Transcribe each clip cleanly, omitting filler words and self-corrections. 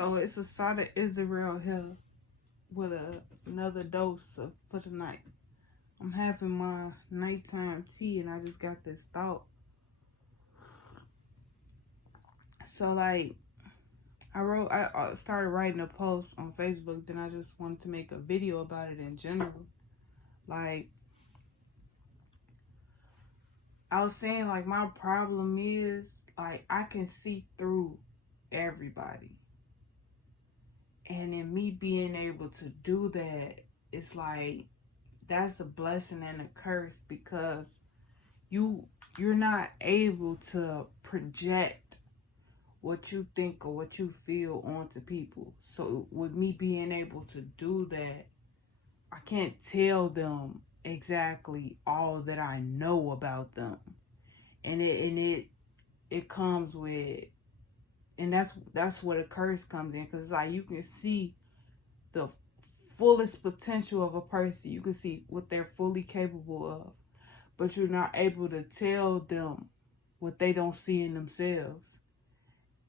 So it's Assata Israel here with another dose for the night. I'm having my nighttime tea and I just got this thought. So like I started writing a post on Facebook, then I just wanted to make a video about it in general. Like I was saying, like my problem is like I can see through everybody. And in me being able to do that, it's like that's a blessing and a curse, because you're not able to project what you think or what you feel onto people. So with me being able to do that, I can't tell them exactly all that I know about them. And it comes with, and that's where the curse comes in, because it's like you can see the fullest potential of a person. You can see what they're fully capable of, but you're not able to tell them what they don't see in themselves.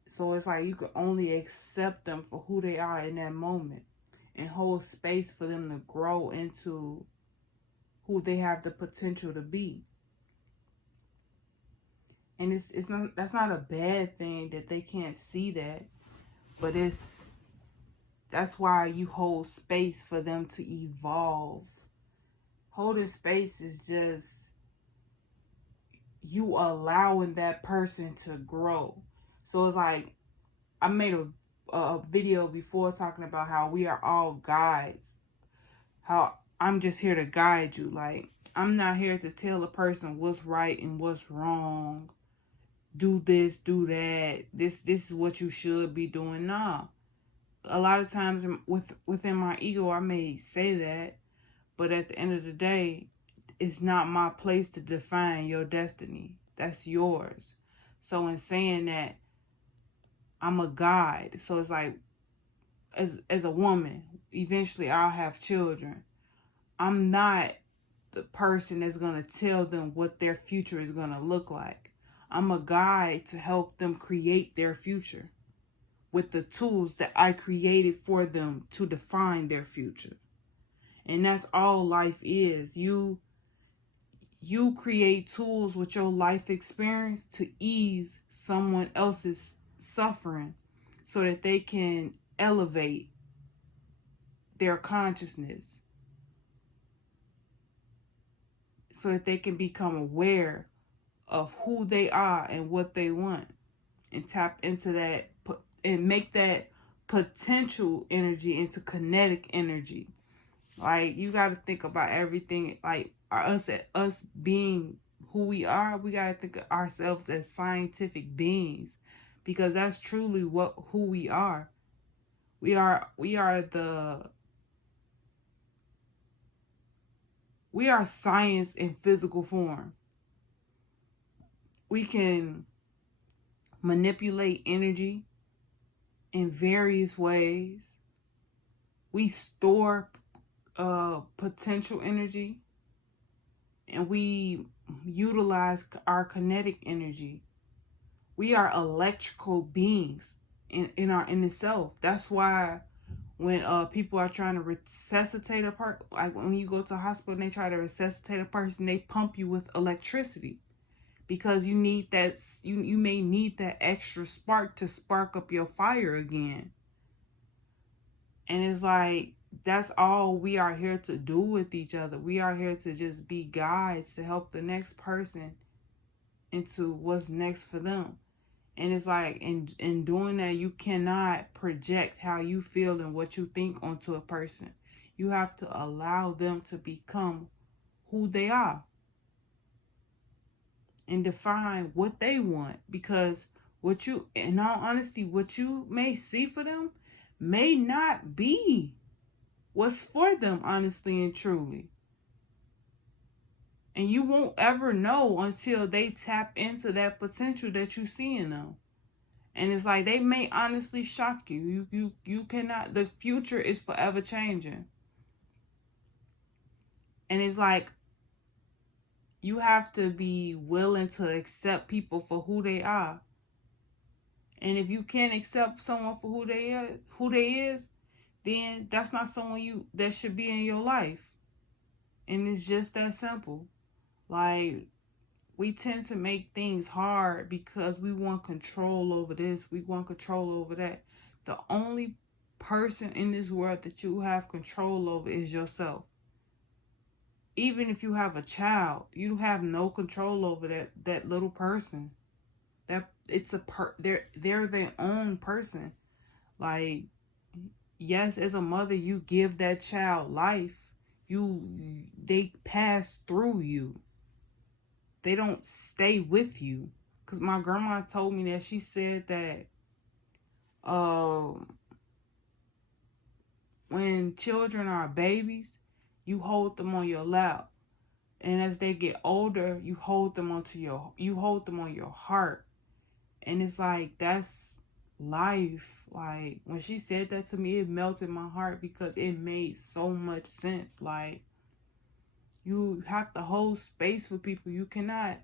So it's like you can only accept them for who they are in that moment and hold space for them to grow into who they have the potential to be. And it's not, that's not a bad thing that they can't see that, but that's why you hold space for them to evolve. Holding space is just you allowing that person to grow. So it's like I made a video before talking about how we are all guides. How I'm just here to guide you. Like I'm not here to tell a person what's right and what's wrong. Do this, do that. This is what you should be doing. Nah. A lot of times within my ego, I may say that, but at the end of the day, it's not my place to define your destiny. That's yours. So in saying that, I'm a guide. So it's like, as a woman, eventually I'll have children. I'm not the person that's going to tell them what their future is going to look like. I'm a guide to help them create their future with the tools that I created for them to define their future. And that's all life is. You create tools with your life experience to ease someone else's suffering so that they can elevate their consciousness, so that they can become aware of who they are and what they want, and tap into that and make that potential energy into kinetic energy. Like you got to think about everything. Like us being who we are, we got to think of ourselves as scientific beings, because that's truly who we are. We are science in physical form. We can manipulate energy in various ways. We store potential energy, and we utilize our kinetic energy. We are electrical beings in itself. That's why when people are trying to resuscitate a person, like when you go to a hospital and they try to resuscitate a person, they pump you with electricity, because you need that. You may need that extra spark to spark up your fire again. And it's like, that's all we are here to do with each other. We are here to just be guides to help the next person into what's next for them. And it's like, in doing that, you cannot project how you feel and what you think onto a person. You have to allow them to become who they are and define what they want. Because in all honesty, what you may see for them may not be what's for them, honestly and truly. And you won't ever know until they tap into that potential that you see in them. And it's like, they may honestly shock you. You cannot, the future is forever changing. And it's like, you have to be willing to accept people for who they are. And if you can't accept someone for who they is, then that's not someone that should be in your life. And it's just that simple. Like, we tend to make things hard because we want control over this, we want control over that. The only person in this world that you have control over is yourself. Even if you have a child, you have no control over that little person. They're their own person. Like, yes, as a mother, you give that child life. They pass through you. They don't stay with you. Because my grandma told me that. She said that when children are babies, you hold them on your lap. And as they get older, you hold them on your heart. And it's like, that's life. Like, when she said that to me, it melted my heart because it made so much sense. Like, you have to hold space for people. You cannot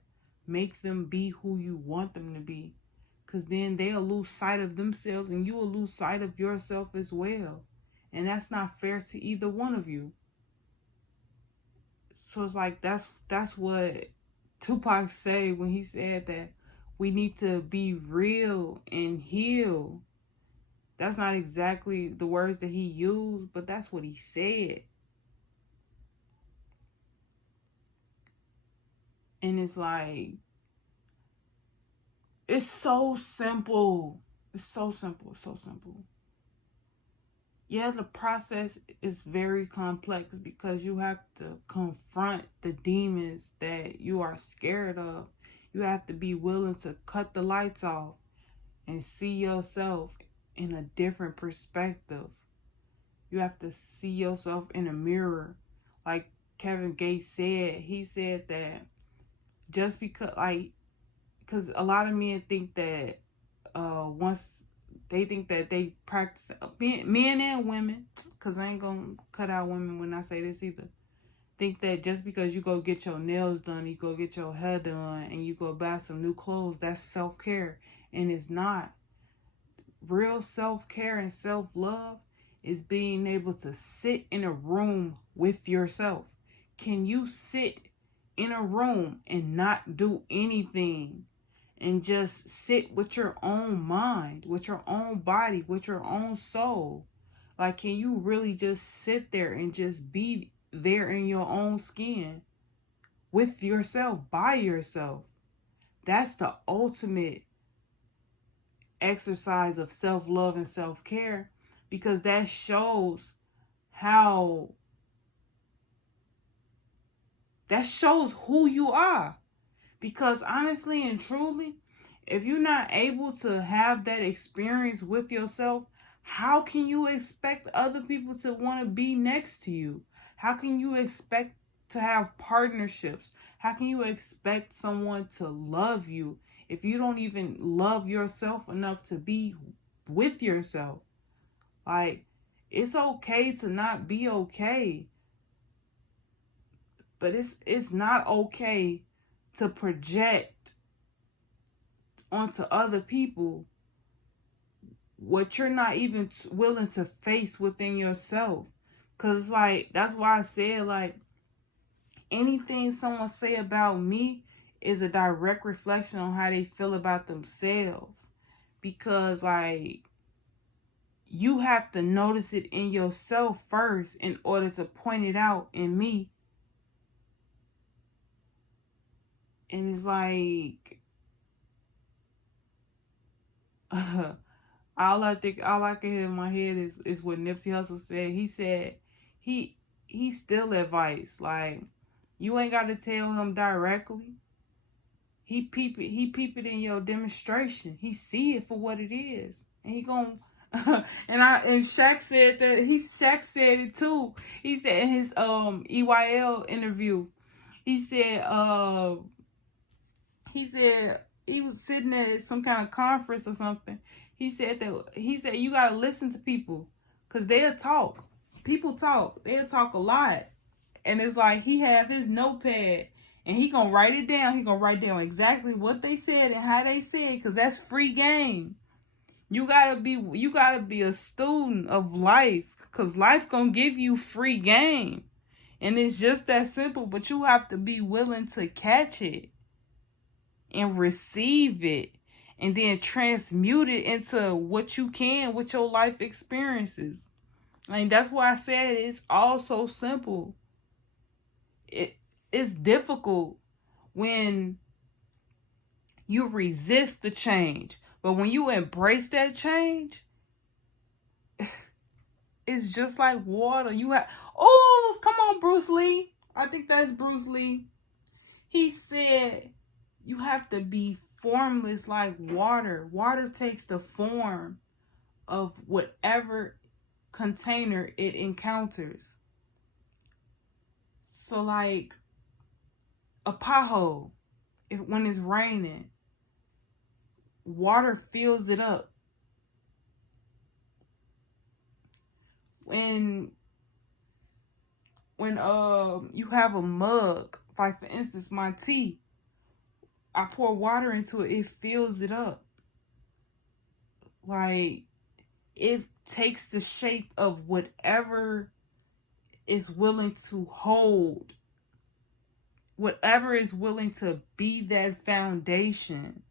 make them be who you want them to be, because then they'll lose sight of themselves and you will lose sight of yourself as well. And that's not fair to either one of you. So it's like, that's what Tupac said when he said that we need to be real and heal. That's not exactly the words that he used, but that's what he said. And it's like, it's so simple. It's so simple. It's so simple. Yeah, the process is very complex because you have to confront the demons that you are scared of. You have to be willing to cut the lights off and see yourself in a different perspective. You have to see yourself in a mirror. Like Kevin Gates said, he said that just because a lot of men think that once they think that they practice, men and women, because I ain't gonna cut out women when I say this either, think that just because you go get your nails done, you go get your hair done, and you go buy some new clothes, that's self-care. And it's not. Real self-care and self-love is being able to sit in a room with yourself. Can you sit in a room and not do anything and just sit with your own mind, with your own body, with your own soul? Like, can you really just sit there and just be there in your own skin with yourself, by yourself? That's the ultimate exercise of self-love and self-care, because that shows who you are. Because honestly and truly, if you're not able to have that experience with yourself, how can you expect other people to want to be next to you? How can you expect to have partnerships? How can you expect someone to love you if you don't even love yourself enough to be with yourself? Like, it's okay to not be okay, but it's not okay to project onto other people what you're not even willing to face within yourself. Because, like, that's why I said, like, anything someone say about me is a direct reflection on how they feel about themselves. Because, like, you have to notice it in yourself first in order to point it out in me. And it's like, all I can hear in my head is what Nipsey Hussle said. He said he still advice. Like, you ain't got to tell him directly. He peep it in your demonstration. He see it for what it is. And he gon' and Shaq said that Shaq said it too. He said in his EYL interview, he said he was sitting at some kind of conference or something. He said you gotta listen to people, cause they'll talk. People talk. They'll talk a lot. And it's like, he have his notepad and he gonna write it down. He gonna write down exactly what they said and how they said, cause that's free game. You gotta be a student of life, because life gonna give you free game. And it's just that simple, but you have to be willing to catch it and receive it and then transmute it into what you can with your life experiences. And that's why I said it's all so simple. It's difficult when you resist the change, but when you embrace that change, it's just like water. Oh, come on, Bruce Lee. I think that's Bruce Lee. He said you have to be formless like water. Water takes the form of whatever container it encounters. So like a pothole, when it's raining, water fills it up. When you have a mug, like for instance my tea, I pour water into it, it fills it up. Like, it takes the shape of whatever is willing to hold, whatever is willing to be that foundation.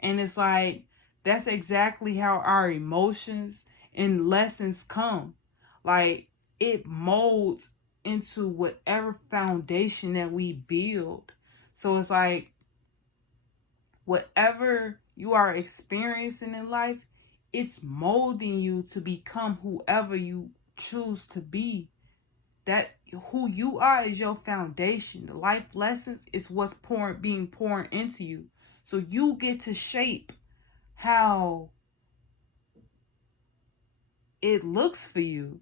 And it's like, that's exactly how our emotions and lessons come. Like, it molds into whatever foundation that we build. So it's like, whatever you are experiencing in life, it's molding you to become whoever you choose to be. That who you are is your foundation. The life lessons is what's being poured into you. So you get to shape how it looks for you.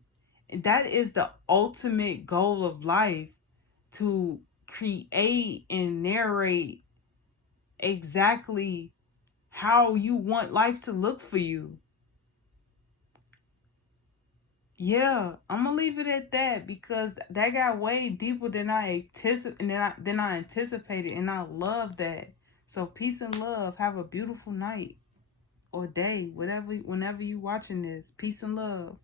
And that is the ultimate goal of life, to create and narrate exactly how you want life to look for you. Yeah, I'm gonna leave it at that, because that got way deeper than I anticipated, and I love that. So peace and love. Have a beautiful night or day, whenever you watching this. Peace and love.